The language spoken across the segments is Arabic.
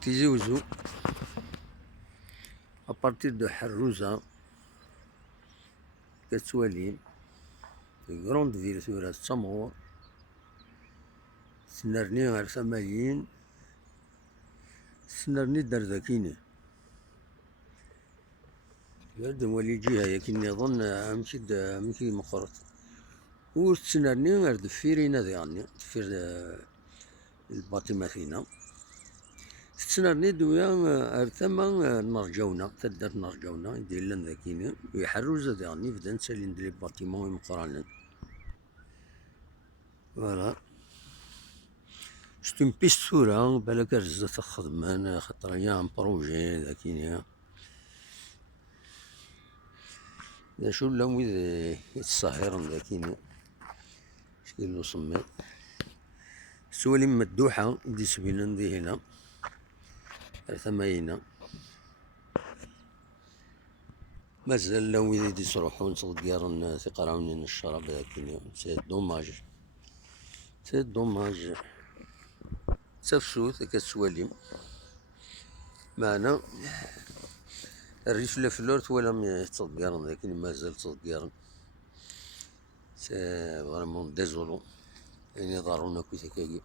Tizi Ouzou, à partir de Harouza, كتولي غروند فيل ثورة تمغور سنرني غير ثمانين سنرني دردكيني هاد ولي جهة ياكن نظن أمشي مخرط وسنرني غير دفيرينا يعني دفير الباطمة تسنرني دويا ارتما نرجونا تدات نرجونا يدير لنا ذاكيني ويحروز يعني بدا نسالين دلي باتيمون مقرانا فوالا ستون بيست ثورة بالك رزت الخدمان خاطر هي ان بروجي ذاكيني دا شو لا ويد يتسهرن ذاكيني شكين لو سمي سوالي مدوحة دي سبيلن دي هنا ثماينة مازال لو ويدي يصروحون صدقيرن تقراون الشراب ذاكيني سي دوماج سي دوماج تفسوث كتسواليم معنا الريف لافلورت ولا تصدقيرن لكن مازال تصدقيرن سي فريمون ديزولو يعني ضارونا كويس هكاكي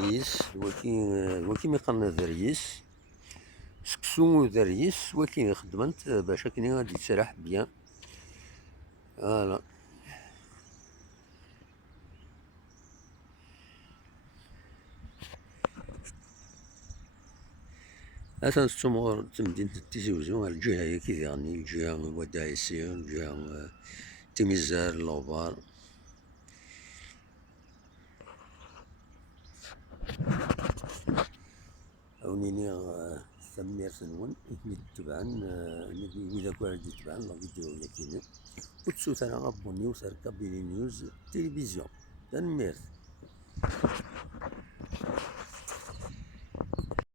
ريس وكي ميقرنا ذريس سكسو ذريس وكي خدمت باش كني غادي تسرح بيان فوالا أثن السمور تمدينة تيزي وزو الجهة هي كي يعني الجهة ودايسي الجهة تيميزار لوبار أونيني ثمير سنون تبعن إذا كان تبعن لا فيديو لكن وتسوت أنا أبوني وتركب بيلي نيوز تلفزيون تنمير